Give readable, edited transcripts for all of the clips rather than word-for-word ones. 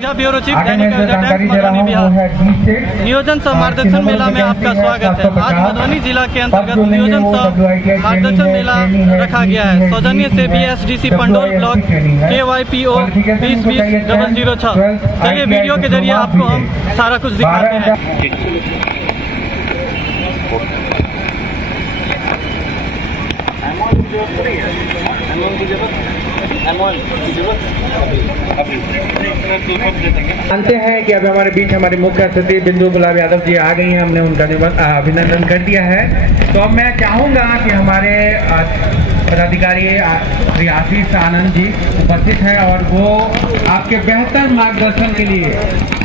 Bureau chief दैनिक मधुबनी बिहार। नियोजन सह मार्गदर्शन मेला में आपका स्वागत है। आज मधुबनी जिला के अंतर्गत नियोजन सह मार्गदर्शन मेला रखा गया है। सौजन्य से BSDC पंडोल ब्लॉक KYPO 2020-006। चलिए वीडियो के जरिए आपको हम सारा कुछ दिखाते हैं। जानते हैं कि अब हमारे बीच हमारे मुख्य सचिव बिंदु गुलाब यादव जी आ गई हैं। हमने उनका अभिनंदन कर दिया है। तो अब मैं चाहूँगा कि हमारे पदाधिकारी श्री आशीष आनंद जी उपस्थित हैं और वो आपके बेहतर मार्गदर्शन के लिए,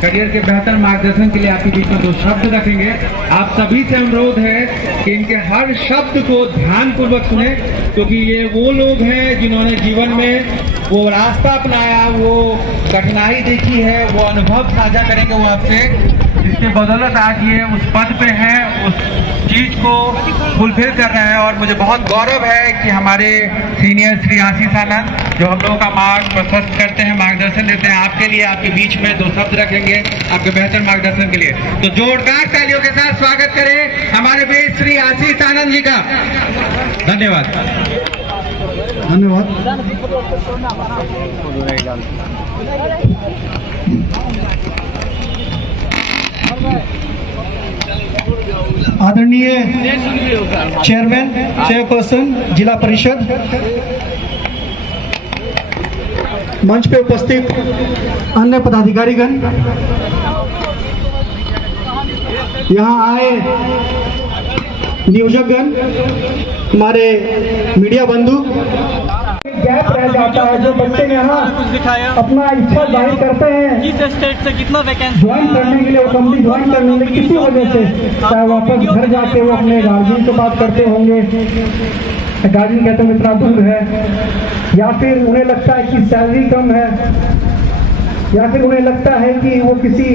करियर के बेहतर मार्गदर्शन के लिए आपके बीच में 2 शब्द रखेंगे। आप सभी से अनुरोध है कि इनके हर शब्द को ध्यानपूर्वक सुने, क्योंकि ये वो लोग हैं जिन्होंने जीवन में वो रास्ता अपनाया, वो कठिनाई देखी है, वो अनुभव साझा करेंगे वो आपसे, जिसके बदौलत आज ये उस पद पे हैं, उस चीज को फुलफिल कर रहे हैं। और मुझे बहुत गौरव है कि हमारे सीनियर श्री आशीष आनंद जो हम लोगों का मार्ग प्रशस्त करते हैं, मार्गदर्शन देते हैं, आपके लिए आपके बीच में 2 शब्द रखेंगे आपके बेहतर मार्गदर्शन के लिए। तो जोरदार तालियों के साथ स्वागत करें हमारे बीच श्री आशीष आनंद जी का। धन्यवाद। आदरणीय चेयरमैन, चेयरपर्सन जिला परिषद, मंच पे उपस्थित अन्य पदाधिकारीगण, यहाँ आए नियोजकगण, हमारे मीडिया बंधु, गैप रह जाता है। जो बच्चे यहाँ अपना इच्छा जाहिर करते हैं किस स्टेट से कितना वैकेंसी ज्वाइन करने के लिए, कंपनी ज्वाइन करने के लिए, किसी वजह से चाहे वापस घर जाके वो अपने गार्जियन से बात करते होंगे, गार्जियन कहते हैं इतना दूर है, या फिर उन्हें लगता है कि सैलरी कम है, या फिर उन्हें लगता है कि वो किसी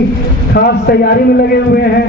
खास तैयारी में लगे हुए हैं,